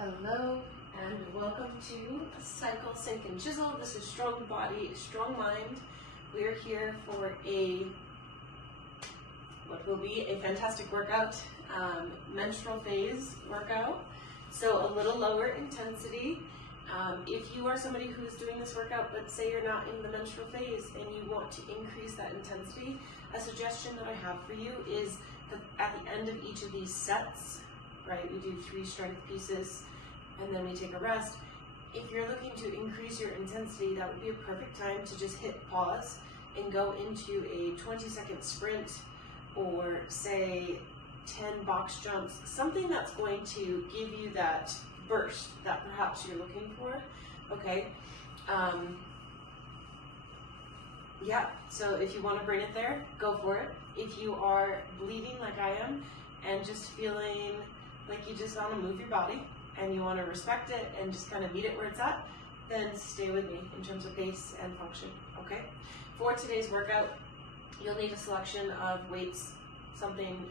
Hello and welcome to Cycle, Sink and Chisel. This is Strong Body, Strong Mind. We are here for what will be a fantastic workout, menstrual phase workout. So a little lower intensity. If you are somebody who's doing this workout, but say you're not in the menstrual phase and you want to increase that intensity, a suggestion that I have for you is that at the end of each of these sets, right, we do 3 strength pieces and then we take a rest. If you're looking to increase your intensity, that would be a perfect time to just hit pause and go into a 20-second sprint, or say 10 box jumps, something that's going to give you that burst that perhaps you're looking for. Okay, yeah, so if you want to bring it there, go for it. If you are bleeding like I am and just feeling like you just want to move your body and you want to respect it and just kind of meet it where it's at, then stay with me in terms of pace and function. Okay, for today's workout, you'll need a selection of weights, something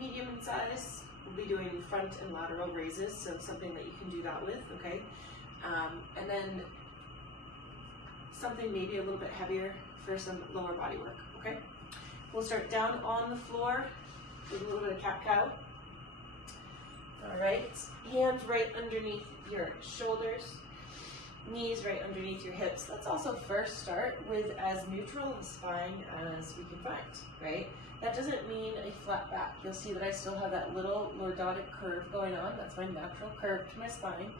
medium in size. We'll be doing front and lateral raises, so something that you can do that with, okay? And then something maybe a little bit heavier for some lower body work, okay? We'll start down on the floor with a little bit of cat-cow. All right, hands right underneath your shoulders, knees right underneath your hips. Let's also first start with as neutral of a spine as we can find, right? That doesn't mean a flat back. You'll see that I still have that little lordotic curve going on. That's my natural curve to my spine.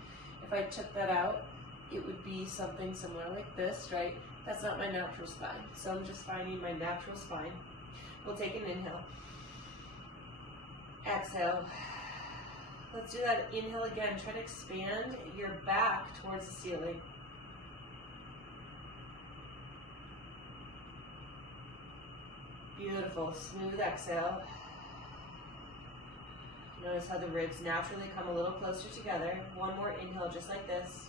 If I took that out, it would be something similar like this, right? That's not my natural spine. So I'm just finding my natural spine. We'll take an inhale. Exhale. Let's do that inhale again. Try to expand your back towards the ceiling. Beautiful, smooth exhale. Notice how the ribs naturally come a little closer together. One more inhale just like this.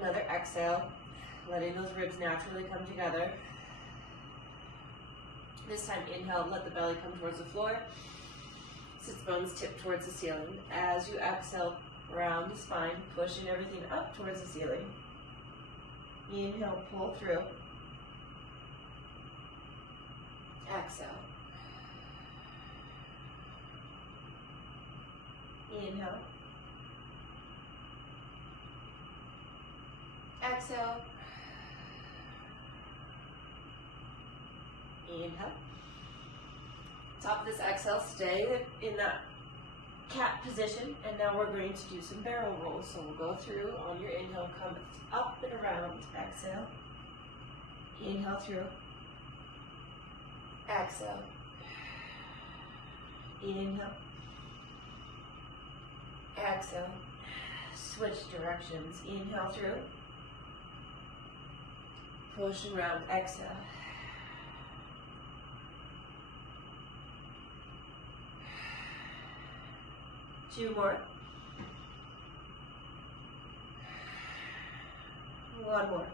Another exhale, letting those ribs naturally come together. This time inhale, let the belly come towards the floor. Sits bones tip towards the ceiling. As you exhale, round the spine, pushing everything up towards the ceiling. Inhale, pull through. Exhale. Inhale. Exhale. Inhale. Top of this exhale, stay in that cat position, and now we're going to do some barrel rolls. So we'll go through on your inhale, come up and around, exhale. Inhale through. Exhale. Inhale. Exhale. Switch directions. Inhale through. Push around, exhale. Two more. One more.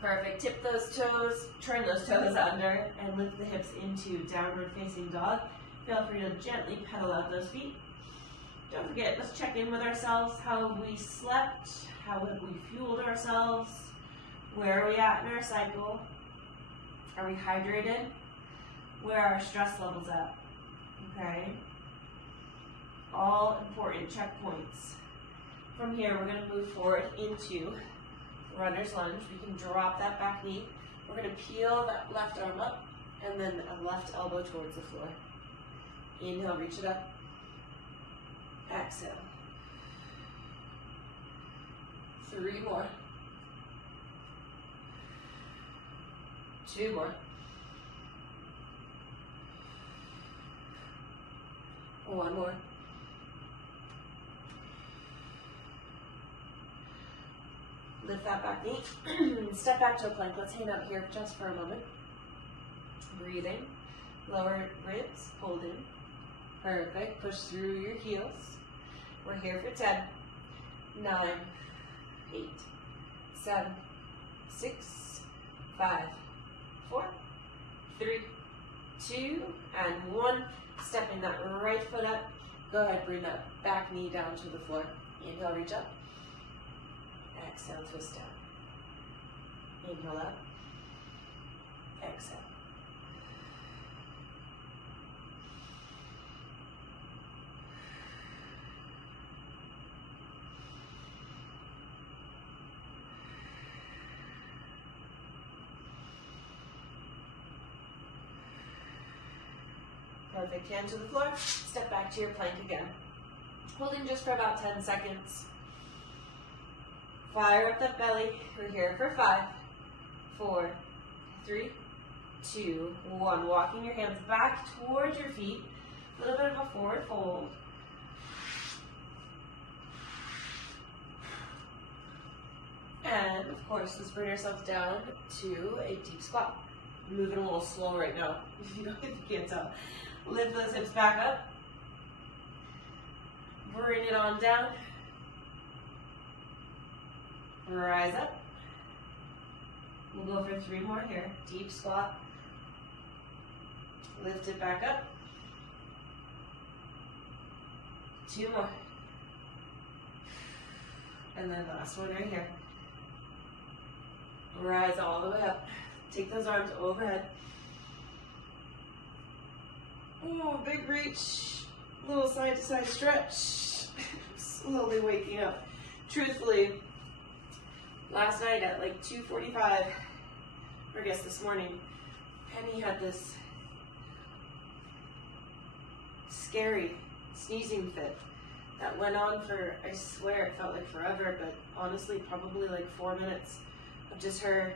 Perfect. Tip those toes, turn those toes under, and lift the hips into downward facing dog. Feel free to gently pedal out those feet. Don't forget, let's check in with ourselves. How have we slept? How have we fueled ourselves? Where are we at in our cycle? Are we hydrated? Where are our stress levels at? Okay, all important checkpoints. From here, we're going to move forward into runner's lunge. We can drop that back knee. We're going to peel that left arm up and then a left elbow towards the floor. Inhale, reach it up. Exhale. 3 more. 2 more. 1 more. Lift that back knee. Step back to a plank. Let's hang out here just for a moment. Breathing. Lower ribs. Hold in. Perfect. Push through your heels. We're here for 10, 9, 8, 7, 6, 5, 4, 3, 2, and 1. Stepping that right foot up. Go ahead, bring that back knee down to the floor. Inhale, reach up. Exhale, twist down. Inhale up. Exhale. Perfect. Hand to the floor. Step back to your plank again. Holding just for about 10 seconds. Fire up that belly. We're here for 5, 4, 3, 2, 1. Walking your hands back towards your feet. A little bit of a forward fold. And of course, let's bring ourselves down to a deep squat. I'm moving a little slow right now, if you can't tell. Lift those hips back up. Bring it on down. Rise up. We'll go for 3 more here. Deep squat. Lift it back up. 2 more. And then last one right here. Rise all the way up. Take those arms overhead. Oh, big reach. Little side to side stretch. Slowly waking up. Truthfully, last night at like 2:45, or I guess this morning, Penny had this scary sneezing fit that went on for, I swear it felt like forever, but honestly probably like 4 minutes of just her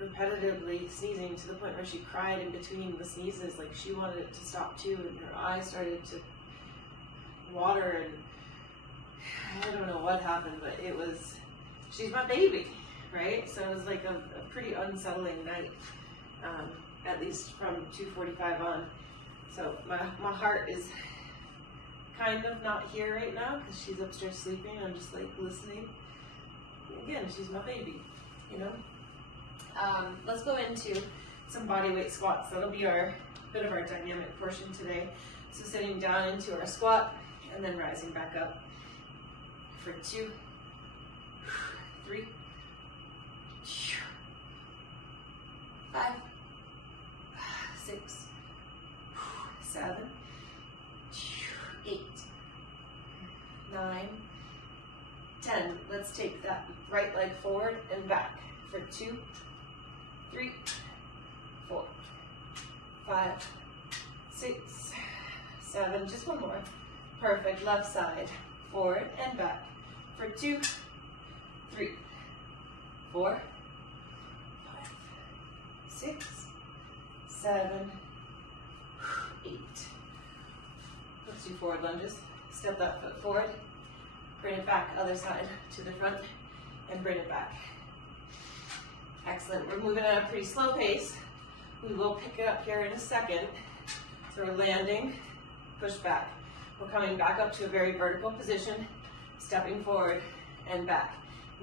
repetitively sneezing to the point where she cried in between the sneezes, like she wanted it to stop too, and her eyes started to water, and I don't know what happened, but it was, she's my baby, right? So it was like a pretty unsettling night, at least from 2:45 on. So my heart is kind of not here right now because she's upstairs sleeping. I'm just like listening. Again, she's my baby, you know? Let's go into some body weight squats. That'll be our bit of our dynamic portion today. So sitting down into our squat and then rising back up for 2, 3, 5, 6, 7, 8, 9, 10. Let's take that right leg forward and back for 2, 3, 4, 5, 6, 7. Just one more. Perfect. Left side. Forward and back for 2, 3, 4, 5, 6, 7, 8. Let's do forward lunges. Step that foot forward. Bring it back, other side to the front, and bring it back. Excellent. We're moving at a pretty slow pace. We will pick it up here in a second. So we're landing, push back. We're coming back up to a very vertical position, stepping forward and back.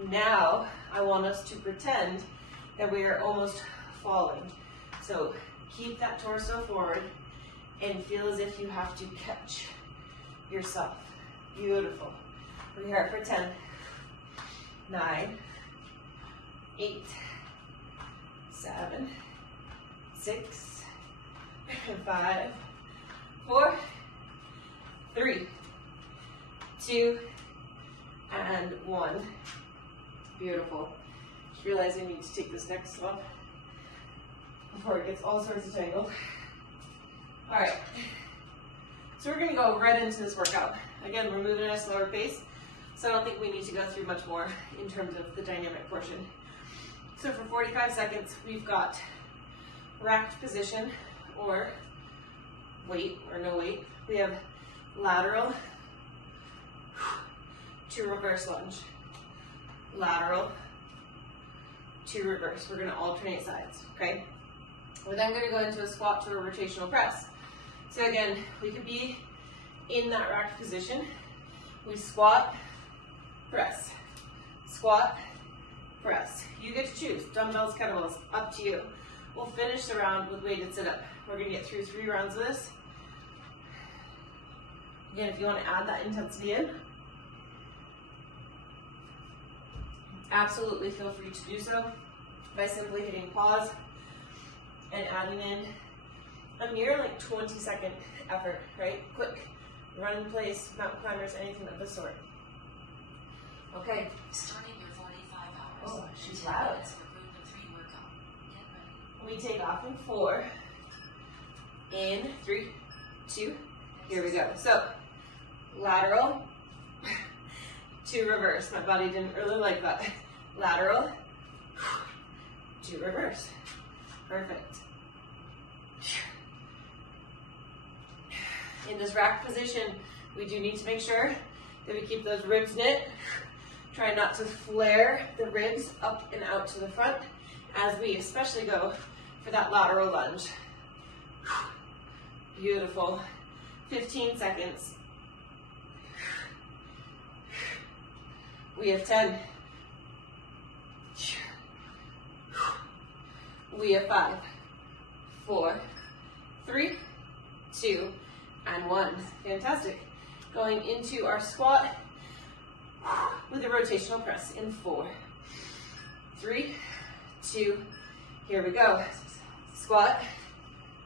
Now, I want us to pretend that we are almost falling. So keep that torso forward and feel as if you have to catch yourself. Beautiful. We're here for 10, 9, 8, 7, 6, 5, 4, 3, 2, and 1. Beautiful. Just realizing I need to take this next one before it gets all sorts of tangled. All right. So we're going to go right into this workout. Again, we're moving at a slower pace, so I don't think we need to go through much more in terms of the dynamic portion. So for 45 seconds, we've got racked position or weight or no weight. We have lateral to reverse lunge. Lateral to reverse. We're going to alternate sides, okay? We're then going to go into a squat to a rotational press. So again, we could be in that racked position. We squat, press, squat, press. You get to choose. Dumbbells, kettlebells, up to you. We'll finish the round with weighted sit-up. We're gonna get through 3 rounds of this. Again, if you wanna add that intensity in, absolutely feel free to do so by simply hitting pause and adding in a mere like 20-second effort, right? Quick, run in place, mountain climbers, anything of the sort. Okay. Starting your 45 hours. Oh, she's loud. For group of 3 workout. Get ready. We take off in 4, in 3, 2, here we go. So, lateral to reverse. My body didn't really like that. Lateral to reverse. Perfect. In this rack position, we do need to make sure that we keep those ribs knit. Try not to flare the ribs up and out to the front as we especially go for that lateral lunge. Beautiful. 15 seconds. We have 10. We have 5, 4, 3, 2, and 1. Fantastic. Going into our squat with a rotational press in 4, 3, 2, here we go. Squat,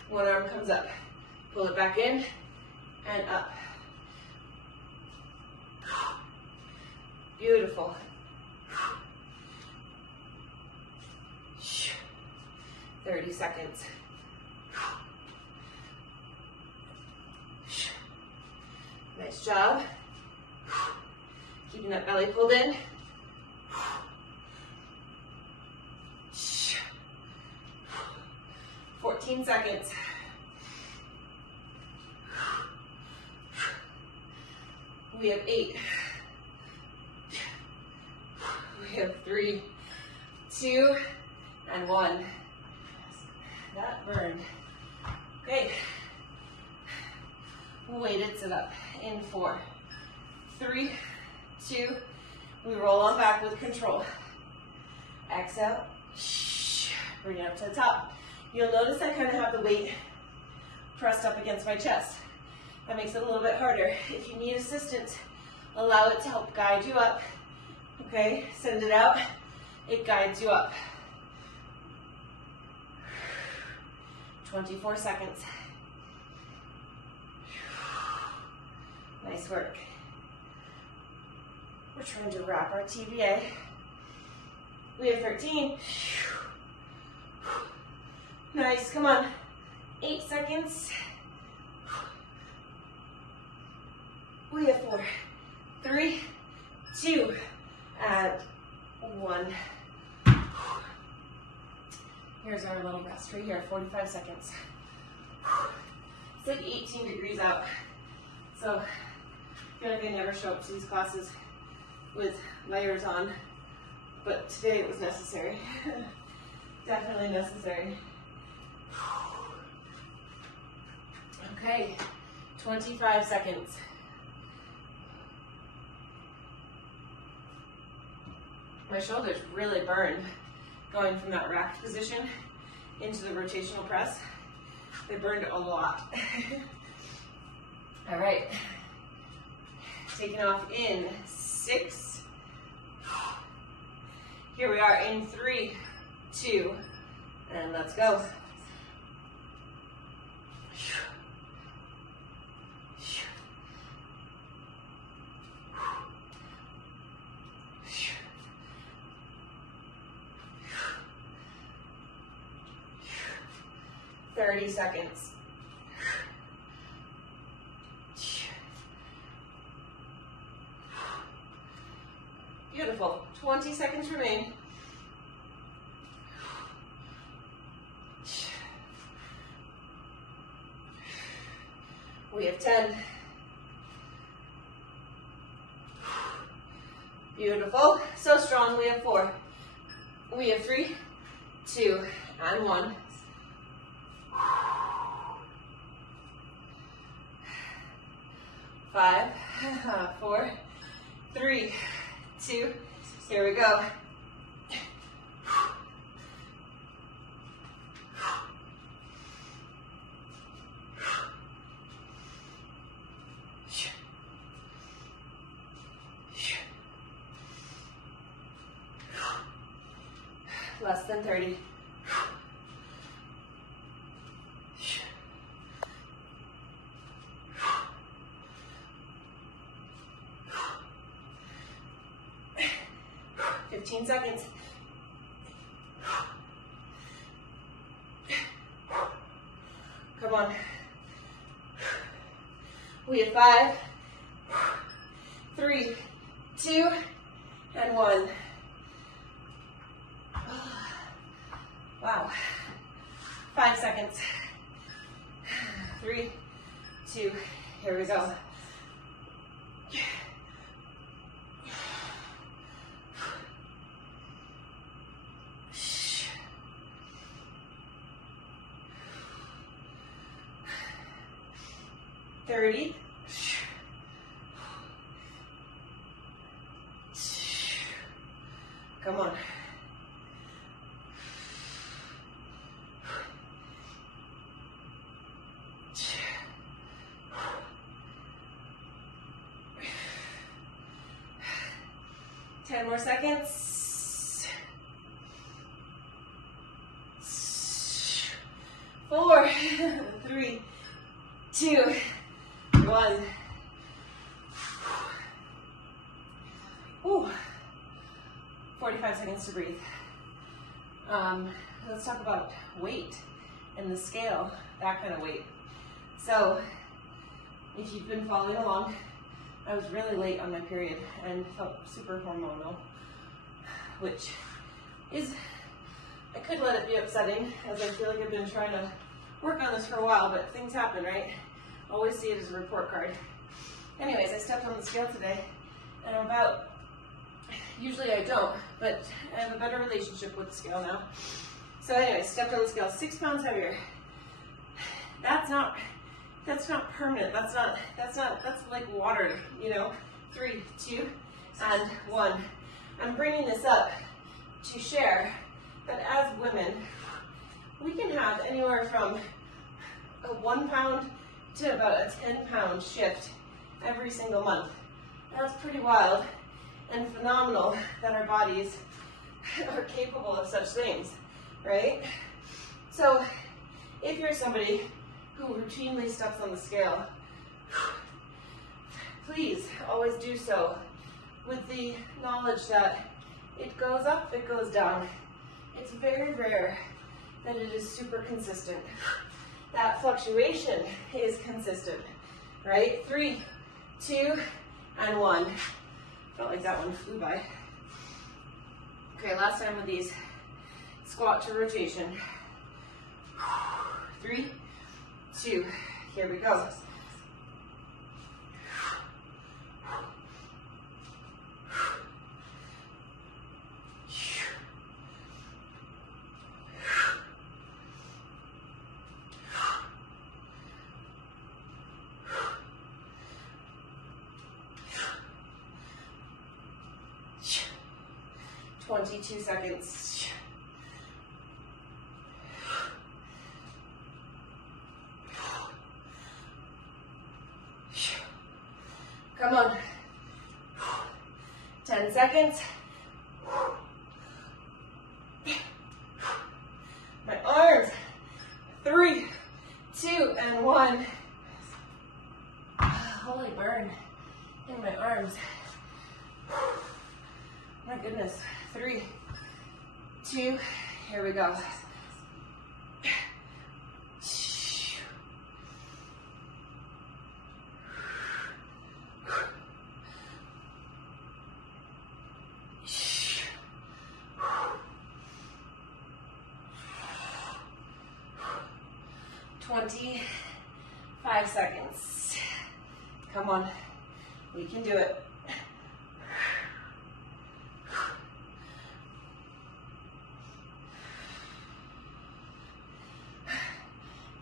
one arm comes up. Pull it back in and up. Beautiful. 30 seconds. Nice job. Keeping that belly pulled in. 14 seconds. We have 8. We have 3, 2, and 1. That burned. Okay. Weighted sit up in 4, 3, 2. We roll on back with control. Exhale. Bring it up to the top. You'll notice I kind of have the weight pressed up against my chest. That makes it a little bit harder. If you need assistance, allow it to help guide you up. Okay, send it out. It guides you up. 24 seconds. Nice work. We're trying to wrap our TBA. We have 13. Nice, come on. 8 seconds. We have 4, 3, 2, and 1. Here's our little rest right here, 45 seconds. It's like 18 degrees out. So I feel like I never show up to these classes with layers on, but today it was necessary. Definitely necessary. Okay, 25 seconds. My shoulders really burned going from that racked position into the rotational press. They burned a lot. All right, taking off in 6. Here we are in 3, 2, and let's go. 30 seconds. Beautiful. 20 seconds remain. We have 10. Beautiful. So strong. We have 4. We have 3, 2, and 1. 5, 4, 3, 2, here we go. Less than 30. Seconds. Come on. We have 5, 3, 2, and 1. Wow. 5 seconds. 3, 2, here we go. Thirty. Come on. Ten more seconds. 4, 3, 2, 1. Ooh. 45 seconds to breathe. Let's talk about weight and the scale, that kind of weight. So, if you've been following along, I was really late on my period and felt super hormonal, which is, I could let it be upsetting, as I feel like I've been trying to work on this for a while, but things happen, right? Always see it as a report card. Anyways, I stepped on the scale today, and I'm about, usually I don't, but I have a better relationship with the scale now. So anyways, stepped on the scale, 6 pounds heavier. That's not permanent. That's like water, you know? 3, 2, and 1. I'm bringing this up to share that as women, we can have anywhere from a 1 pound to about a 10-pound shift every single month. That's pretty wild and phenomenal that our bodies are capable of such things, right? So if you're somebody who routinely steps on the scale, please always do so with the knowledge that it goes up, it goes down. It's very rare that it is super consistent. That fluctuation is consistent, right? 3, 2, and 1. Felt like that one flew by. Okay, last time with these. Squat to rotation. 3, 2, here we go. Two seconds. Come on. 10 seconds. My arms. 3, 2, and 1. Holy burn in my arms. My goodness. 3, 2, here we go. Five seconds. Come on, we can do it.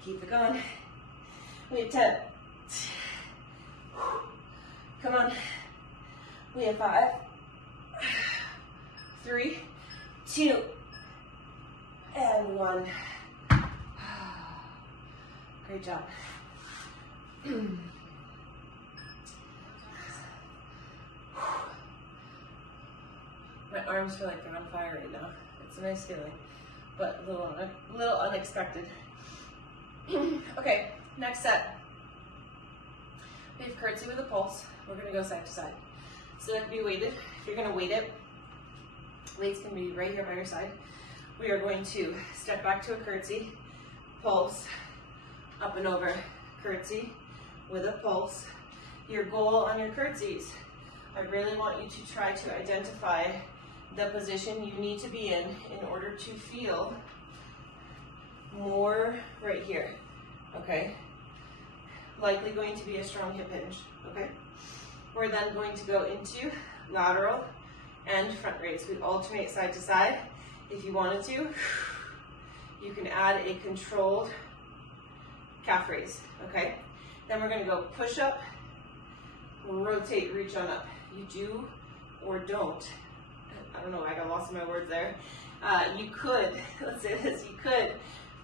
Keep it going. We have 10. Come on. We have 5, 3, 2, and 1. Great job. My arms feel like they're on fire right now. It's a nice feeling, but a little unexpected. Okay, next set. We have curtsy with a pulse. We're gonna go side to side. So that can be weighted. If you're gonna weight it, weights can be right here by your side. We are going to step back to a curtsy, pulse, up and over, curtsy with a pulse. Your goal on your curtsies, I really want you to try to identify the position you need to be in order to feel more right here, okay? Likely going to be a strong hip hinge, okay? We're then going to go into lateral and front raise. We alternate side to side. If you wanted to, you can add a controlled calf raise, okay? Then we're gonna go push up, rotate, reach on up. You do or don't, I don't know, I got lost in my words there. You could, let's say this, you could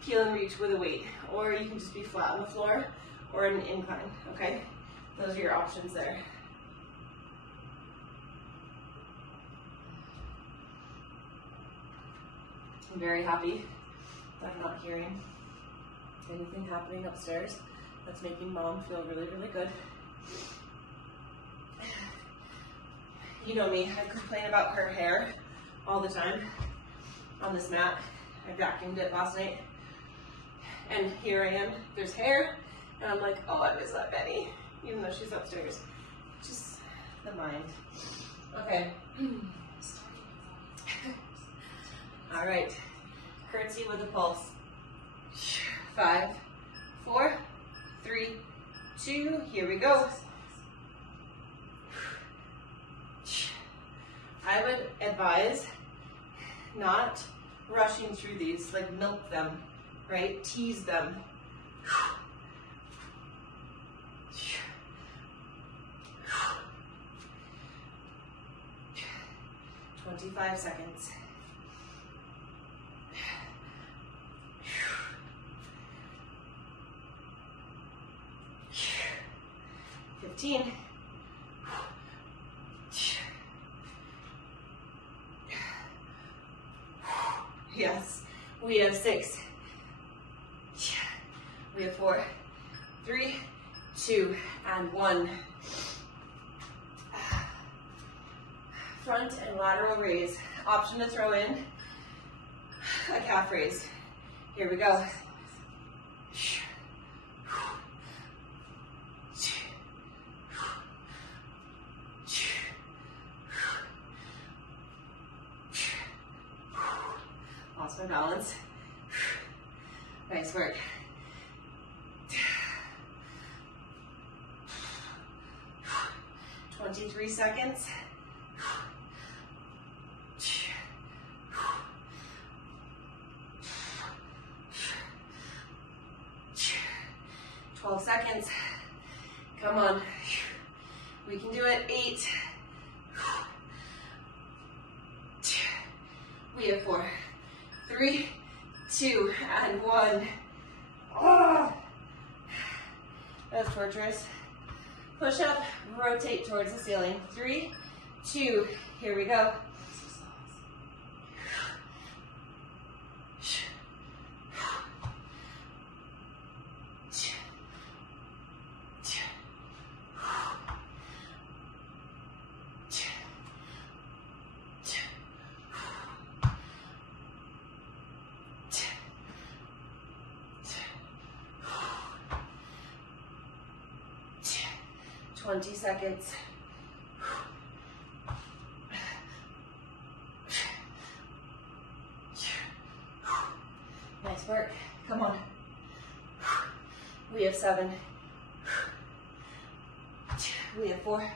peel and reach with a weight, or you can just be flat on the floor or an incline, okay? Those are your options there. I'm very happy that I'm not hearing anything happening upstairs. That's making mom feel really, really good. You know me, I complain about her hair all the time on this mat. I vacuumed it last night. And here I am, there's hair, and I'm like, oh, I miss that Benny, even though she's upstairs. Just the mind. Okay. All right, curtsy with a pulse. 5, 4, 3, 2, here we go. I would advise not rushing through these, like milk them, right? Tease them. 25 seconds. 15. Yes, we have 6. We have 4, 3, 2, and 1. Front and lateral raise. Option to throw in a calf raise. Here we go. 'Balance. Nice work. 23 seconds. 12 seconds. Come on. We can do it. 8. We have 4. 3, 2, and 1. Oh, that's torturous. Push up, rotate towards the ceiling. 3, 2, here we go. Twenty seconds. Nice work. Come on. We have 7. We have 4,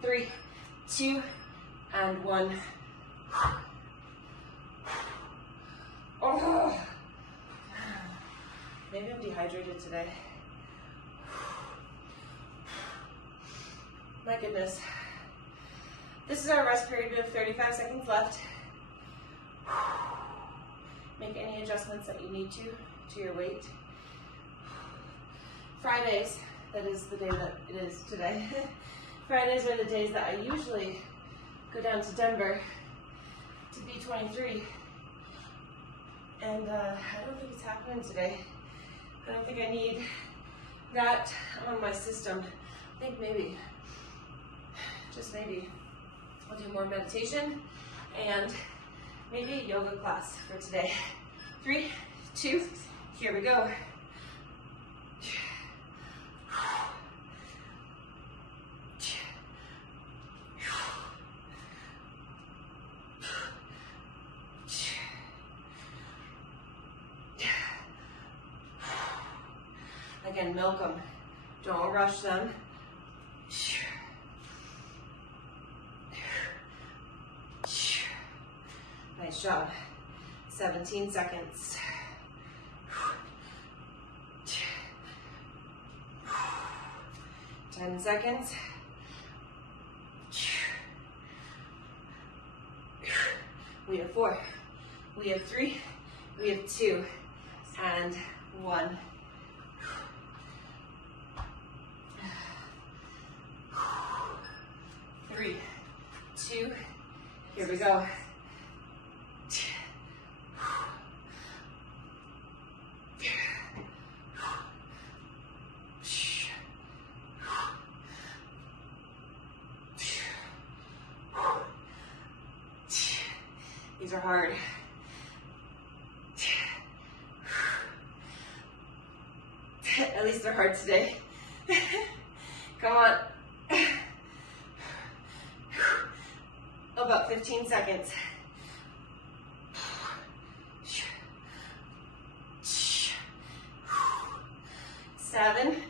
3, 2, and 1. Oh, maybe I'm dehydrated today. My goodness. This is our rest period. We have 35 seconds left. Make any adjustments that you need to your weight. Fridays, that is the day that it is today. Fridays are the days that I usually go down to Denver to B23. And I don't think it's happening today. I don't think I need that on my system. I think maybe, just maybe, I'll do more meditation and maybe a yoga class for today. 3, 2, here we go. Again, milk them. Don't rush them. Nice job. 17 seconds. 10 seconds. We have 4. We have 3. We have 2. And 1. 3, 2, here we go. These are hard. At least they're hard today. Come on. About 15 seconds. 7.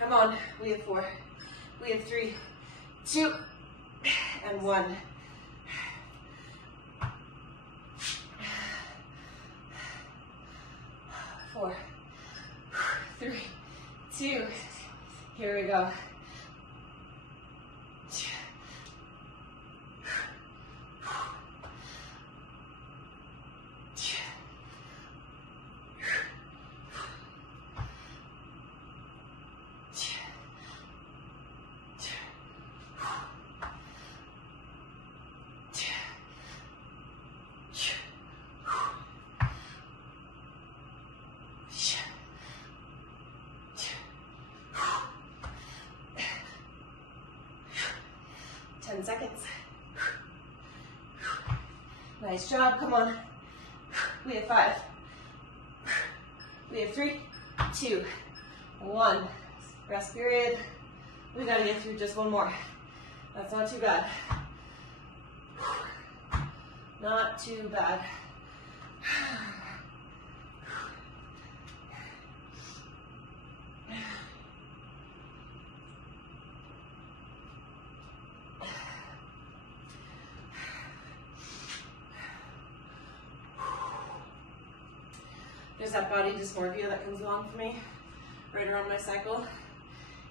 Come on. We have 4. We have 3, 2, and 1. 4, 3, 2. Here we go. 10 seconds. Nice job, come on. We have 5. We have 3, 2, 1. Rest period. We gotta get through just one more. That's not too bad. Not too bad. There's that body dysmorphia that comes along for me right around my cycle.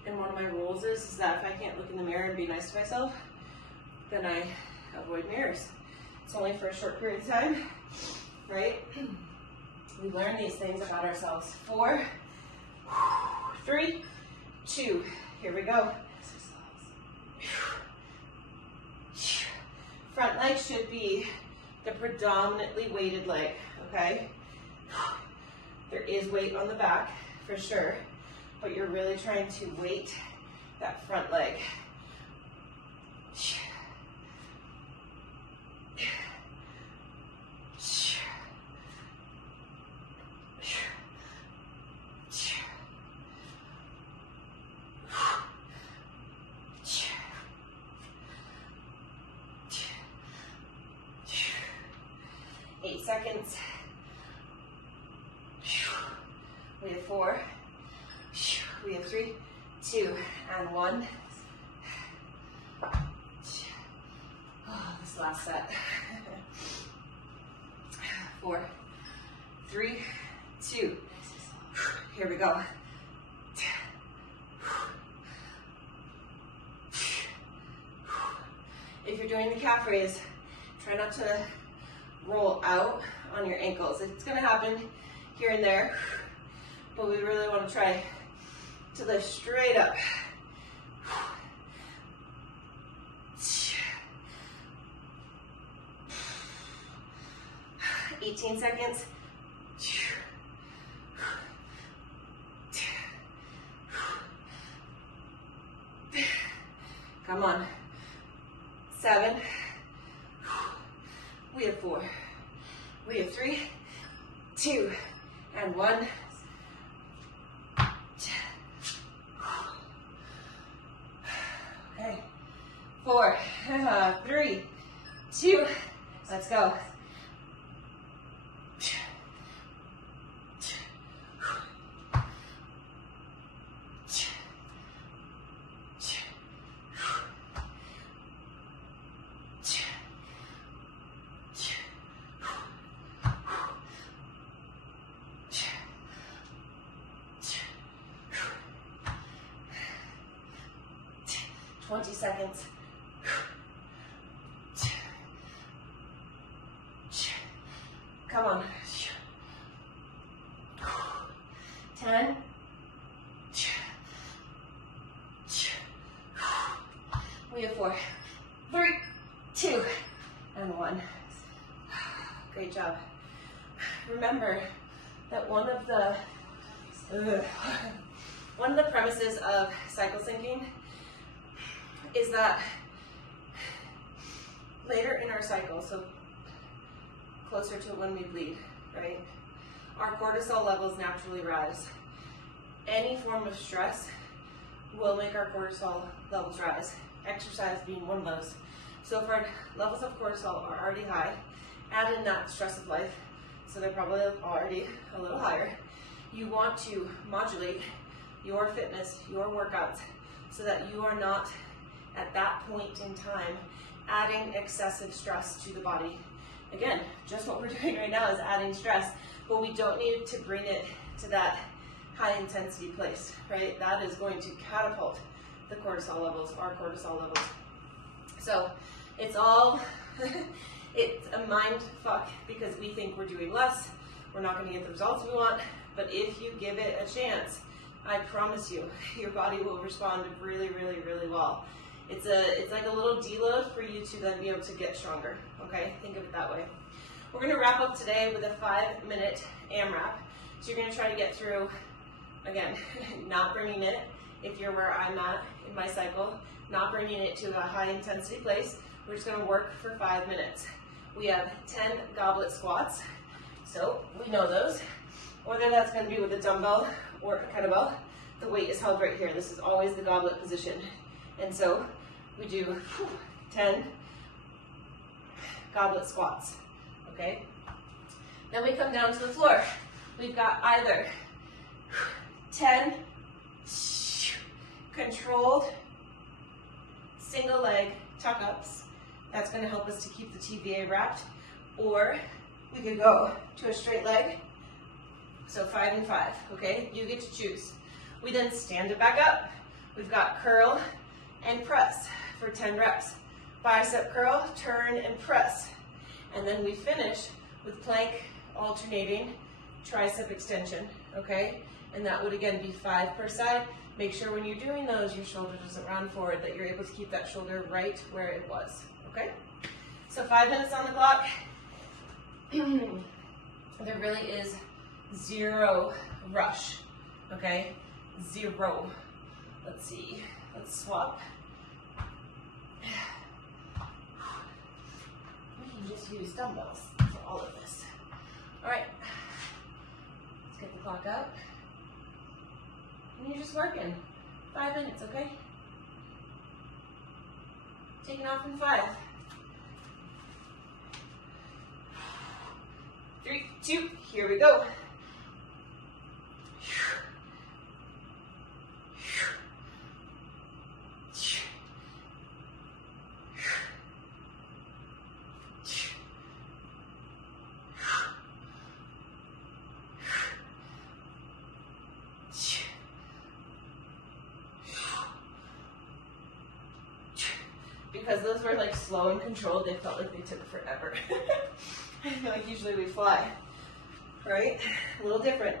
And one of my rules is that if I can't look in the mirror and be nice to myself, then I avoid mirrors. It's only for a short period of time, right? We learn these things about ourselves. 4, 3, 2. Here we go. Front leg should be the predominantly weighted leg, okay? There is weight on the back, for sure, but you're really trying to weight that front leg. Seconds. We have 4. We have 3, 2, and 1. Oh, this last set. 4, 3, 2. Here we go. If you're doing the calf raise, try not to roll out on your ankles. It's going to happen here and there, but we really want to try to lift straight up. 18 seconds. Come on. 7. We have 4. We have 3, 2, and 1. Okay. 4, 3, 2, let's go. Seconds. Come on. 10. We have 4, 3, 2, and 1. Great job. Remember that one of the premises of cycle syncing is that later in our cycle, so closer to when we bleed, right, our cortisol levels naturally rise. Any form of stress will make our cortisol levels rise, exercise being one of those. So if our levels of cortisol are already high, add in that stress of life, so they're probably already a little higher. You want to modulate your fitness, your workouts, so that you are not at that point in time adding excessive stress to the body. Again, just what we're doing right now is adding stress, but we don't need to bring it to that high intensity place, right? That is going to catapult the cortisol levels, our cortisol levels. So it's all, it's a mind fuck because we think we're doing less, we're not gonna get the results we want, but if you give it a chance, I promise you, your body will respond really, really, really well. It's like a little deload for you to then be able to get stronger, okay? Think of it that way. We're gonna wrap up today with a 5-minute AMRAP. So you're gonna try to get through, again, not bringing it, if you're where I'm at in my cycle, not bringing it to a high intensity place. We're just gonna work for 5 minutes. We have 10 goblet squats, so we know those. Whether that's gonna be with a dumbbell or a kettlebell, the weight is held right here. This is always the goblet position. And so we do 10 goblet squats, okay? Then we come down to the floor. We've got either 10 controlled single leg tuck-ups. That's gonna help us to keep the TVA wrapped. Or we could go to a straight leg. So 5 and 5, okay? You get to choose. We then stand it back up. We've got curl and press for 10 reps. Bicep curl, turn and press. And then we finish with plank alternating tricep extension, okay? And that would again be 5 per side. Make sure when you're doing those, your shoulder doesn't round forward, that you're able to keep that shoulder right where it was, okay? So 5 minutes on the clock. There really is zero rush, okay? Zero. Let's see, let's swap. We can just use dumbbells for all of this. All right, let's get the clock up. And you're just working. 5 minutes, okay? Taking off in 5. 3, 2, here we go. Because those were like slow and controlled, they felt like they took forever. I feel like usually we fly, right? A little different.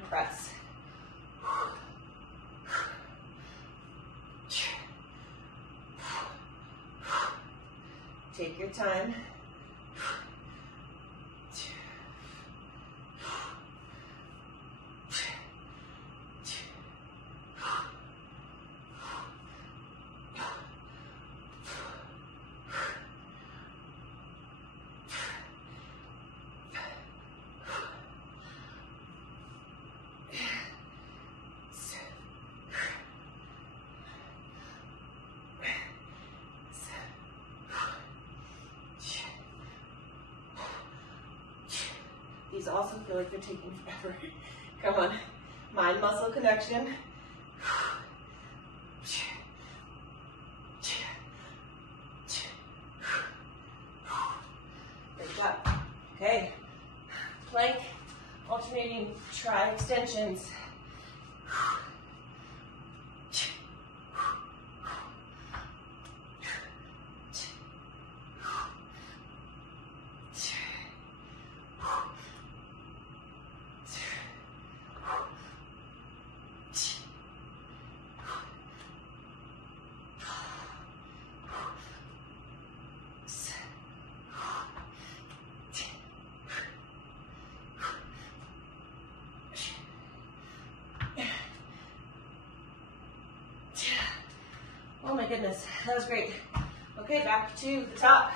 and press. Take your time. These also feel like they're taking forever. Come on, mind-muscle connection. Good job. Okay, plank, alternating tri-extensions. Oh my goodness, that was great. Okay, back to the top.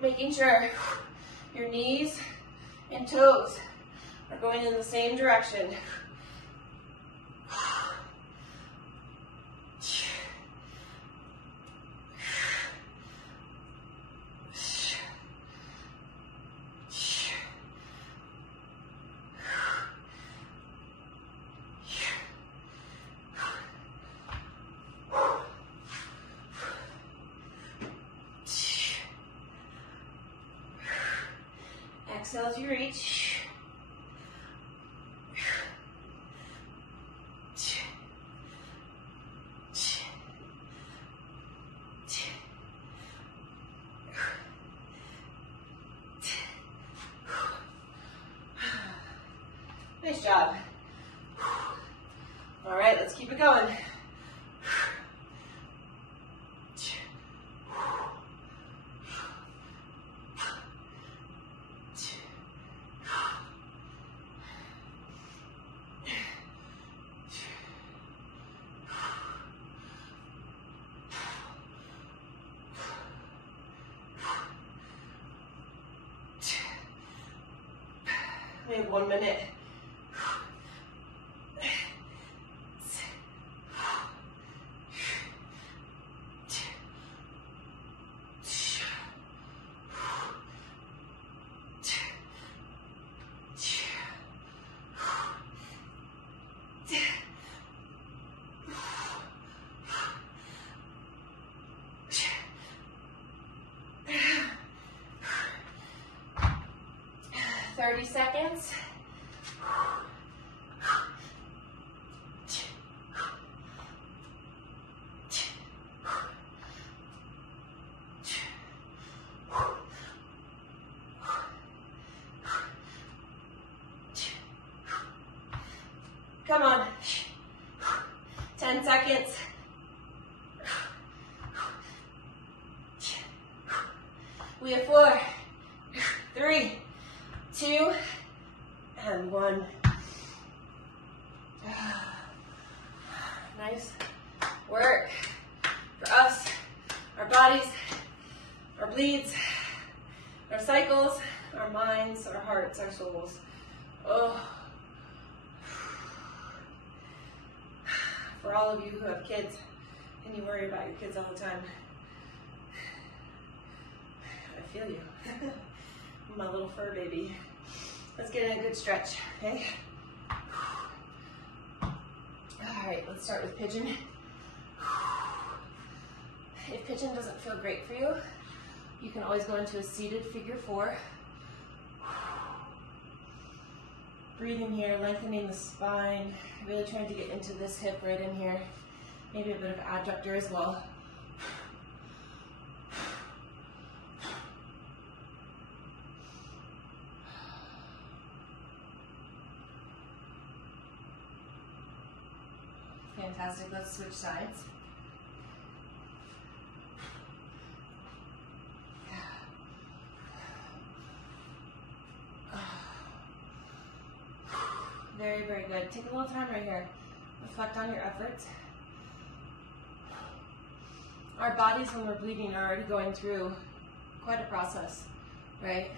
Making sure your knees and toes are going in the same direction. Exhale as you reach. Nice job. All right, let's keep it going. We have 1 minute. Seconds. Come on. 10 seconds. We have 4, 3, 2, and 1. Nice work for us, our bodies, our bleeds, our cycles, our minds, our hearts, our souls. Oh. For all of you who have kids and you worry about your kids all the time, I feel you. My little fur baby. Let's get in a good stretch, okay? All right, let's start with pigeon. If pigeon doesn't feel great for you, you can always go into a seated figure 4. Breathing here, lengthening the spine, really trying to get into this hip right in here. Maybe a bit of adductor as well. Fantastic. Let's switch sides. Very, very good. Take a little time right here. Reflect on your efforts. Our bodies, when we're bleeding, are already going through quite a process, right?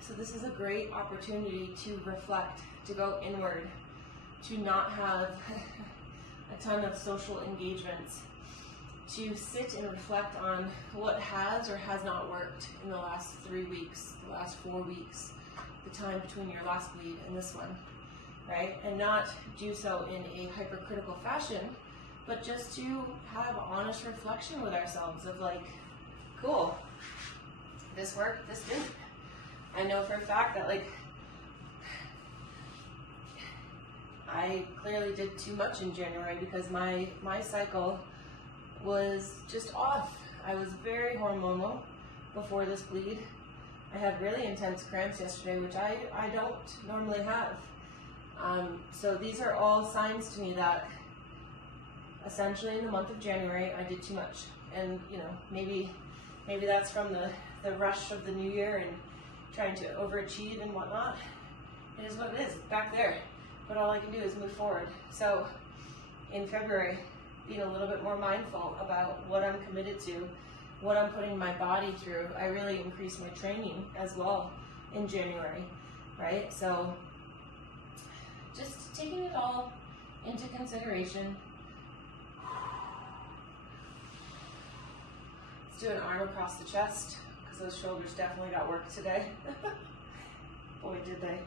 So this is a great opportunity to reflect, to go inward, to not have a ton of social engagements, to sit and reflect on what has or has not worked in the last 3 weeks, the last 4 weeks, the time between your last bleed and this one, right? And not do so in a hypercritical fashion, but just to have honest reflection with ourselves of like, cool, this worked, this didn't. I know for a fact that like, I clearly did too much in January because my cycle was just off. I was very hormonal before this bleed. I had really intense cramps yesterday, which I don't normally have. So these are all signs to me that essentially in the month of January I did too much. And you know, maybe that's from the rush of the new year and trying to overachieve and whatnot. It is what it is, back there. But all I can do is move forward. So in February, being a little bit more mindful about what I'm committed to, what I'm putting my body through. I really increased my training as well in January, right? So just taking it all into consideration. Let's do an arm across the chest, because those shoulders definitely got work today. Boy, did they.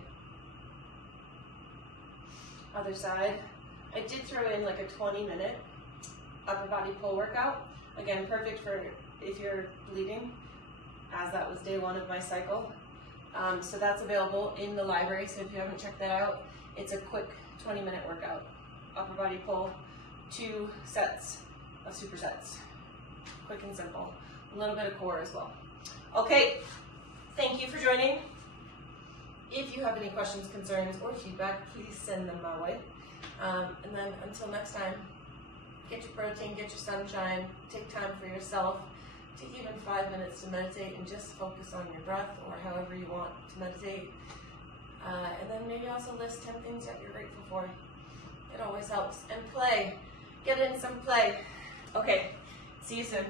Other side. I did throw in like a 20-minute upper body pull workout. Again, perfect for if you're bleeding, as that was day 1 of my cycle. So that's available in the library, so if you haven't checked that out, it's a quick 20-minute workout. Upper body pull, 2 sets of supersets. Quick and simple. A little bit of core as well. Okay, thank you for joining. If you have any questions, concerns, or feedback, please send them my way. And then until next time, get your protein, get your sunshine, take time for yourself, take even 5 minutes to meditate and just focus on your breath or however you want to meditate. And then maybe also list 10 things that you're grateful for. It always helps. And play. Get in some play. Okay, see you soon.